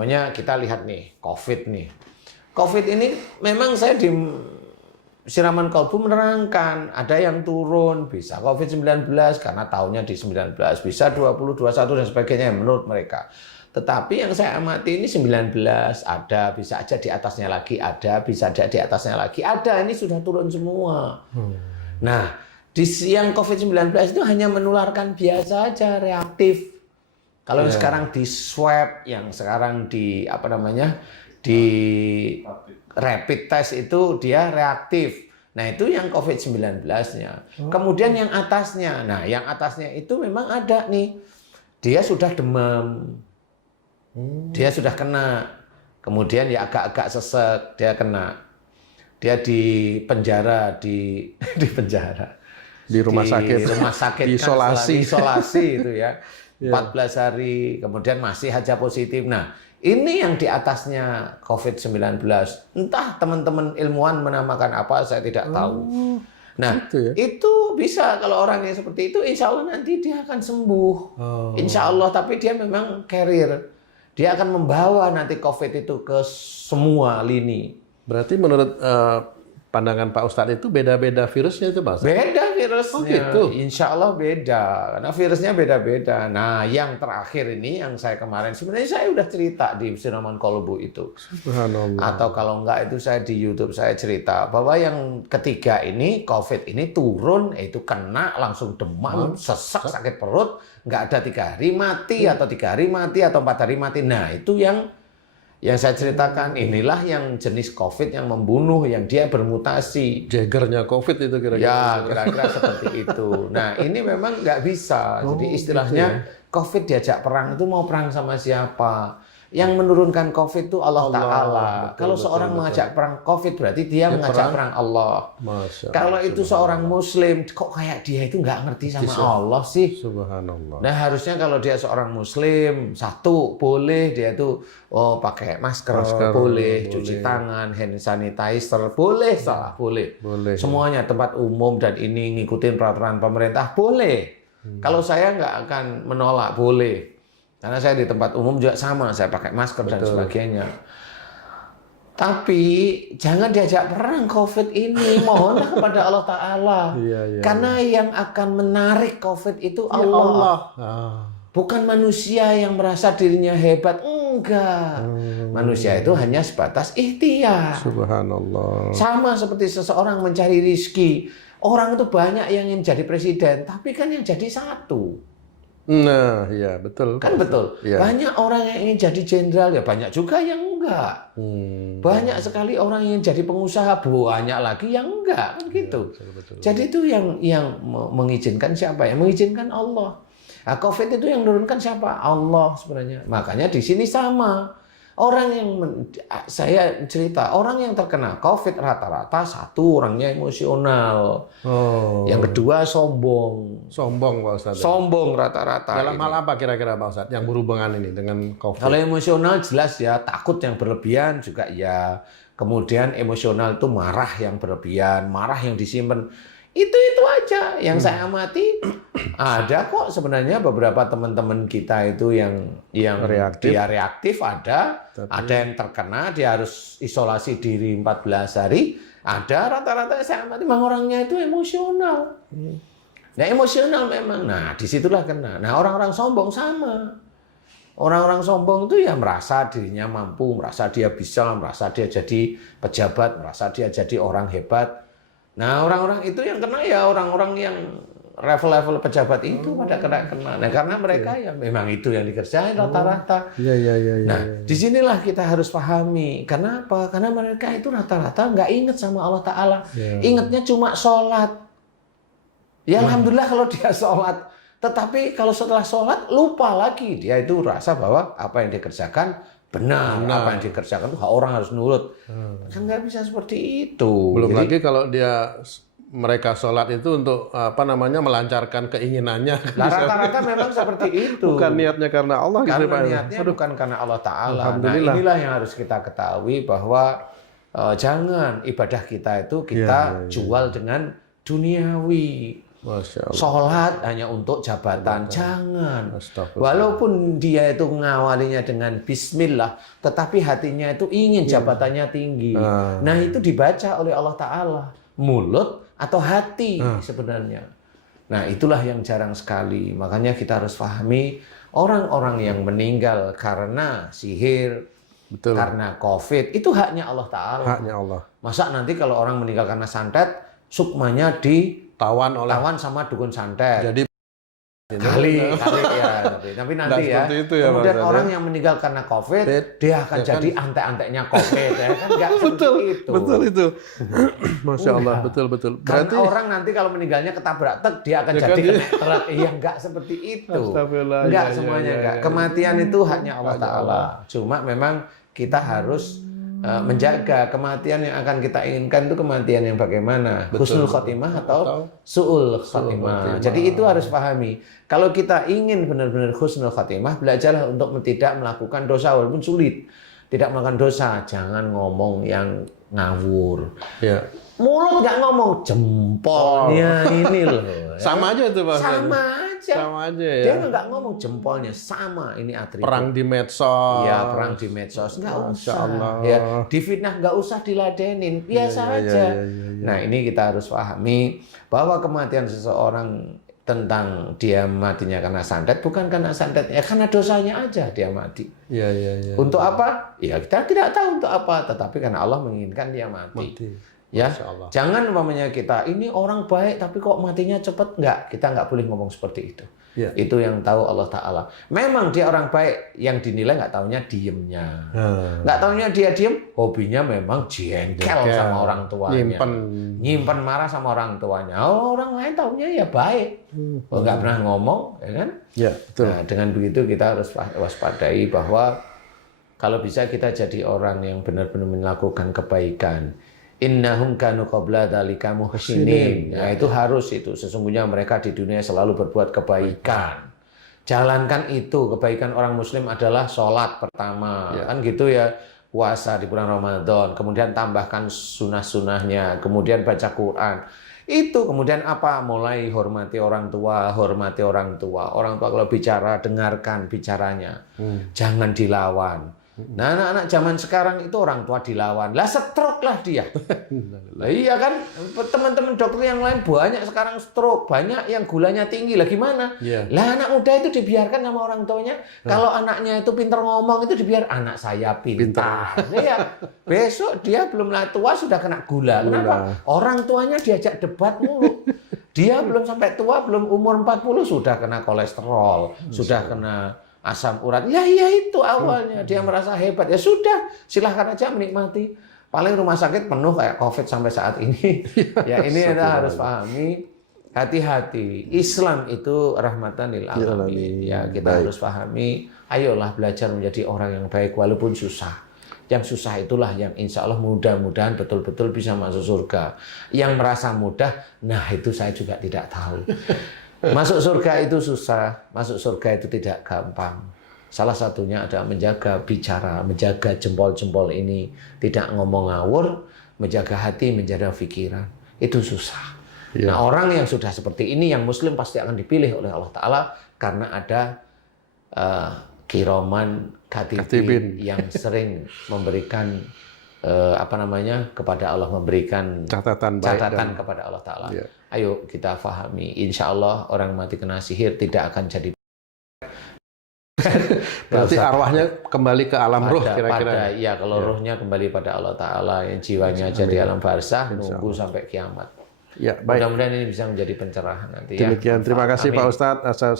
Pokoknya kita lihat nih, COVID nih. COVID ini memang saya di siraman kalbu menerangkan, ada yang turun, bisa COVID-19 karena tahunnya di 19, bisa 20, 21 dan sebagainya menurut mereka. Tetapi yang saya amati ini 19, ada, bisa aja di atasnya lagi, ada, bisa aja di atasnya lagi, ada, ini sudah turun semua. Nah, di yang COVID-19 itu hanya menularkan biasa aja, reaktif. Kalau yang sekarang di swab, yang sekarang di apa namanya, di rapid test itu dia reaktif. Nah itu yang COVID-19-nya. Kemudian yang atasnya, nah yang atasnya itu memang ada nih, dia sudah demam, dia sudah kena, kemudian ya agak-agak sesek, dia kena, dia di penjara, di penjara, Di rumah sakit, diisolasi, isolasi itu ya. 14 Iya. hari, kemudian masih aja positif. Nah, ini yang di atasnya COVID-19. Entah teman-teman ilmuwan menamakan apa, saya tidak tahu. Nah, gitu ya. itu bisa kalau orang yang seperti itu, insya Allah nanti dia akan sembuh. Insya Allah, tapi dia memang carrier. Dia akan membawa nanti COVID itu ke semua lini. Berarti menurut pandangan Pak Ustadz itu beda-beda virusnya itu, Pak Ustadz? Beda virusnya, Oh, gitu? insya Allah beda, karena virusnya beda-beda. Nah, yang terakhir ini yang saya kemarin, sebenarnya saya udah cerita di Siraman Kolbu itu. Subhanallah. Atau kalau enggak itu saya di YouTube saya cerita, bahwa yang ketiga ini, COVID ini turun, itu kena langsung demam, sesak, sakit perut, nggak ada 3 hari mati, atau 3 hari mati, atau 4 hari mati. Nah, itu yang saya ceritakan, inilah yang jenis COVID yang membunuh, yang dia bermutasi. Jaggernya COVID itu kira-kira. Ya, kira-kira seperti itu. Nah, ini memang nggak bisa. Jadi istilahnya COVID diajak perang itu mau perang sama siapa? Yang menurunkan COVID itu Allah Ta'ala. Kalau seorang mengajak perang COVID berarti dia mengajak perang Allah. Masya Allah. Kalau itu seorang Muslim, kok kayak dia itu nggak ngerti sama Allah sih? Subhanallah. Nah harusnya kalau dia seorang Muslim, satu boleh dia itu pakai masker, boleh, cuci tangan, hand sanitizer, boleh, salah, boleh. Semuanya tempat umum dan ini ngikutin peraturan pemerintah, boleh. Kalau saya nggak akan menolak, boleh. Karena saya di tempat umum juga sama, saya pakai masker dan sebagainya. Tapi jangan diajak perang COVID ini, mohonlah kepada Allah Ta'ala. Karena yang akan menarik COVID itu Allah. Bukan manusia yang merasa dirinya hebat, enggak. Manusia itu hanya sebatas ikhtiar. Subhanallah. Sama seperti seseorang mencari rizki. Orang itu banyak yang ingin jadi presiden, tapi kan yang jadi satu. Nah, iya betul. Kan betul. Banyak orang yang ingin jadi jenderal, ya banyak juga yang enggak. Banyak sekali orang yang jadi pengusaha, banyak lagi yang enggak, kan gitu. Jadi itu yang mengizinkan siapa? Yang mengizinkan Allah. Nah, COVID itu yang menurunkan siapa? Allah sebenarnya. Makanya di sini sama. Orang yang saya cerita, orang yang terkena COVID rata-rata satu orangnya emosional. Yang kedua sombong. Sombong Pak Ustadz. Sombong rata-rata. Dalam hal apa kira-kira Pak Ustadz yang berhubungan ini dengan COVID? Kalau emosional jelas ya takut yang berlebihan juga ya. Kemudian emosional itu marah yang berlebihan, marah yang disimpan. Itu aja yang saya amati. Ada kok sebenarnya beberapa teman-teman kita itu yang dia reaktif ada yang terkena dia harus isolasi diri 14 hari. Ada rata-rata saya amati memang orangnya itu emosional. Nah emosional memang. Nah disitulah kena. Nah orang-orang sombong sama. Orang-orang sombong itu ya merasa dirinya mampu, merasa dia bisa, merasa dia jadi pejabat, merasa dia jadi orang hebat. Nah orang-orang itu yang kena ya orang-orang yang level-level pejabat itu pada kena. Nah karena mereka ya memang itu yang dikerjain rata-rata. Nah disinilah kita harus pahami. Kenapa? Karena mereka itu rata-rata nggak inget sama Allah Ta'ala. Ingatnya cuma sholat. Ya alhamdulillah kalau dia sholat. Tetapi kalau setelah sholat lupa lagi. Dia itu rasa bahwa apa yang dikerjakan benar. Apa yang dikerjakan itu orang harus nurut. Kan nggak bisa seperti itu. Belum lagi kalau mereka sholat itu untuk melancarkan keinginannya. Rata-rata memang seperti itu. Bukan niatnya karena Allah. Karena niatnya bukan karena Allah Ta'ala. Nah inilah yang harus kita ketahui bahwa jangan ibadah kita itu kita jual dengan duniawi. Masya Allah. Sholat hanya untuk jabatan. Jangan. Astagfirullah. Walaupun dia itu mengawalinya dengan bismillah, tetapi hatinya itu ingin jabatannya tinggi. Nah, itu dibaca oleh Allah Ta'ala. Mulut atau hati sebenarnya. Nah, itulah yang jarang sekali. Makanya kita harus pahami orang-orang yang meninggal karena sihir, Betul. karena COVID, itu haknya Allah Ta'ala. Haknya Allah. Masa nanti kalau orang meninggal karena santet, sukmanya ditawan Tawan oleh. sama dukun santet. Jadi Kali ya. Tapi nanti ya. seperti itu ya, Kemudian Mas, orang ya. yang meninggal karena COVID, dia akan Ya kan? jadi antek-anteknya COVID. Ya kan nggak betul, seperti itu. betul itu. Masya Allah, betul. Karena orang nanti kalau meninggalnya ketabrak truk, dia akan Ya jadi kan? kena truk. Iya, nggak seperti itu. Astagfirullah. Nggak Ya, semuanya ya, nggak. ya. Kematian itu haknya Allah Haknya Ta'ala. Cuma memang kita harus menjaga kematian yang akan kita inginkan itu kematian yang bagaimana? Betul. Husnul khotimah atau su'ul khotimah. Jadi itu harus pahami. Kalau kita ingin benar-benar husnul khotimah, belajarlah untuk tidak melakukan dosa walaupun sulit. Tidak melakukan dosa, jangan ngomong yang ngawur. Ya. Mulut nggak ngomong, jempolnya ini loh. Ya. Sama aja itu Pak. Sama aja. Sama aja ya. Dia nggak ngomong jempolnya, sama ini atribut. Perang di medsos. Ya, perang di medsos nggak Masya usah. Allah. Ya, difitnah nggak usah diladenin, biasa aja. iya. Nah, ini kita harus pahami bahwa kematian seseorang tentang dia matinya karena santet bukan karena santetnya, karena dosanya aja dia mati. Iya. Untuk apa? Ya kita tidak tahu untuk apa, tetapi karena Allah menginginkan dia mati. Ya, Masya Allah. jangan umpamanya kita ini orang baik tapi kok matinya cepat, kita nggak boleh ngomong seperti itu. Ya. Itu yang tahu Allah Ta'ala. Memang dia orang baik, yang dinilai nggak taunya diemnya. Nggak taunya dia diem, hobinya memang jengkel sama orang tuanya. Nyimpen marah sama orang tuanya. Oh, orang lain taunya ya baik. Nggak pernah ngomong, ya kan? Ya, betul. Nah, dengan begitu kita harus waspadai bahwa kalau bisa kita jadi orang yang benar-benar melakukan kebaikan. Innahum kanu qabla dzalika muhsinin. Nah, itu harus itu. Sesungguhnya mereka di dunia selalu berbuat kebaikan. Jalankan itu. Kebaikan orang muslim adalah sholat pertama. Kan gitu ya. Puasa di bulan Ramadan. Kemudian tambahkan sunnah-sunnahnya. Kemudian baca Quran. Itu kemudian apa? Mulai hormati orang tua, hormati orang tua. Orang tua kalau bicara, dengarkan bicaranya. Jangan dilawan. Nah, anak-anak zaman sekarang itu orang tua dilawan. Lah stroke lah dia. Lah iya kan, teman-teman dokter yang lain banyak sekarang stroke, banyak yang gulanya tinggi. Lah gimana? Lah anak muda itu dibiarkan sama orang tuanya. Kalau anaknya itu pintar ngomong itu dibiar anak saya pintar. Iya. Besok dia belum tua sudah kena gula. Kenapa? Orang tuanya diajak debat mulu. Dia belum sampai tua, belum umur 40 sudah kena kolesterol, sudah kena asam urat. Ya itu awalnya dia merasa hebat. Ya sudah, silahkan aja menikmati. Paling rumah sakit penuh kayak COVID sampai saat ini. Ya ini kita harus pahami, hati-hati. Islam itu rahmatan lil alamin. Ya kita harus pahami. Ayolah belajar menjadi orang yang baik walaupun susah. Yang susah itulah yang insya Allah mudah-mudahan betul-betul bisa masuk surga. Yang merasa mudah, nah itu saya juga tidak tahu. Masuk surga itu susah, masuk surga itu tidak gampang. Salah satunya adalah menjaga bicara, menjaga jempol-jempol ini, tidak ngomong ngawur, menjaga hati, menjaga pikiran. Itu susah. Nah, orang yang sudah seperti ini, yang muslim pasti akan dipilih oleh Allah Ta'ala karena ada kiroman katibin yang sering memberikan kepada Allah, memberikan catatan kepada Allah Ta'ala. Ayo kita fahami, insya Allah orang mati kena sihir tidak akan jadi. Berarti arwahnya kembali ke alam ruh kira-kira. Ya, kalau ruhnya kembali pada Allah Ta'ala, yang jiwanya jadi alam barzah, nunggu sampai kiamat. Ya, baik. Mudah-mudahan ini bisa menjadi pencerahan nanti. Demikian, terima kasih Pak Ustadz atas